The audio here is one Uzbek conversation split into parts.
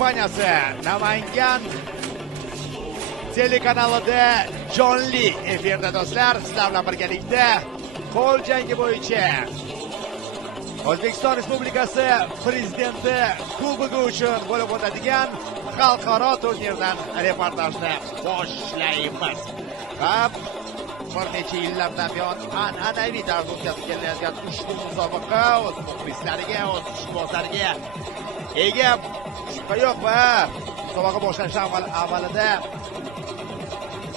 kompaniyasi Namangan telekanalida jonli efirda do'stlar, sizlar bilan birgalikda qo'l jangi bo'yicha O'zbekiston Respublikasi Prezidenti Kubogi uchun bo'lib o'tadigan xalqaro turnirdan reportajni boshlaymiz. Bir necha yillardan buyon an'anaviy tarzda o'tkazib kelinayotgan ushbu musobaqa o'z muxlislariga, o'z ishqibozlariga ega shubha yo'q va musobaqa boshlanishi avvalida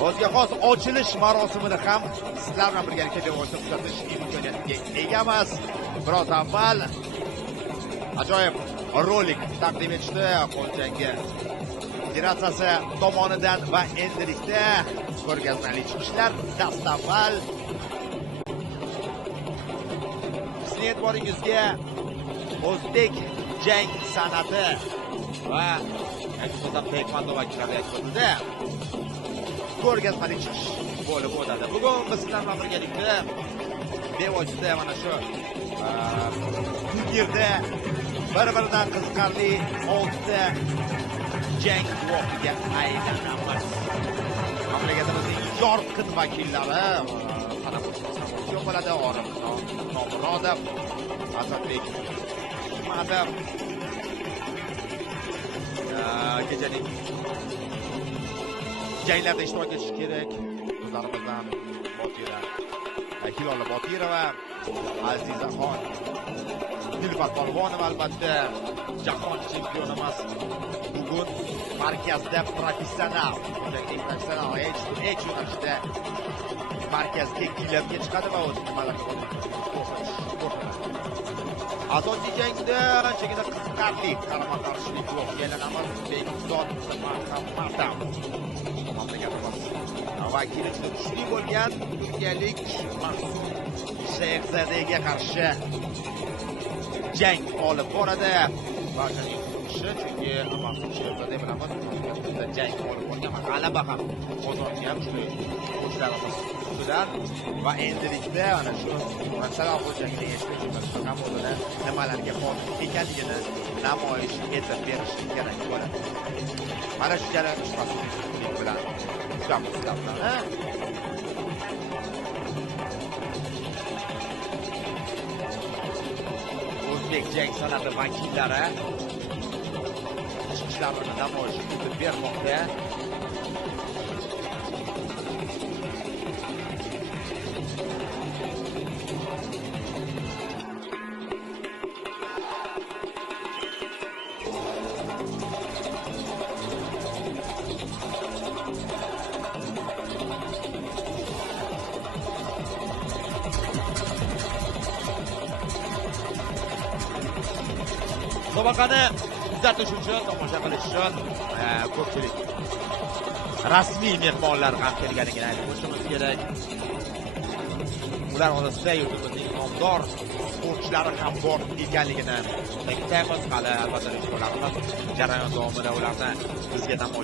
o'ziga xos ochilish marosimini ham sizlar bilan birgalikda bevosita kuzatish imkoniyatiga egamiz. Biroz avval ajoyib rolik taqdim etishdi qo'l jangi federatsiyasi tomonidan va endilikda ko'rgazmali chiqishlar. Dastavval sizning e'tiboringizga o'zbek jang san'ati va taekvondo vakillari aytganda ko'rgazmali chiqish bo'lib o'tadi. Bugun biz sizlar bilan birgalikda bevosita mana shu turnirda bir-biridan qiziqarli 6 jang guvohiga aylanamiz. Mamlakatimizning yorqin vakillari Qanabo'yo bo'ladi, Orif Nomurodov, Asadbek Hikmatov, kechaning janglarda ishtirok etishi kerak. Bizlarimizdan Botira, Hilola Botirova, Azizaxon Dilbar Polvonova albatta jahon chempionimiz. Bugun markazda professional yo'nalishda markazga gilamga chiqadi va o'z nimalarga asosiy jangda anchagina qiziqarli qarama-qarshilik guvohiga aylanamiz. Bekzod Muhammadov mamlakatimiz vakili juda kuchli bo'lgan turkiyalik Maqsud Shayxzadaga qarshi jang olib boradi. Barchaning chunki Maqsud Shayxzada bilan biz jang olib borgan va g'alaba ham qozongan kuchli o'yinlarimiz ustidan va endilikda ana shu masalan bu jangni eshitishimiz ham o'zida nimalarga qodir ekanligini namoyish etib berish kerak bo'ladi. Mana shu jarayon bilan kutamiz sizlarni. O'zbek jang san'ati vakillari chiqishlarini namoyish etib bermoqda. Musobaqani kuzatish uchun, tomosha qilish uchun ko'pchilik rasmiy mehmonlar ham kelganligini aytib o'tishimiz kerak. Ular orasida yurtimizning nomdor sportchilari ham bor ekanligini ta'kidlaymiz. Hali albatta ishlarimiz jarayon davomida ularni bizga namoyish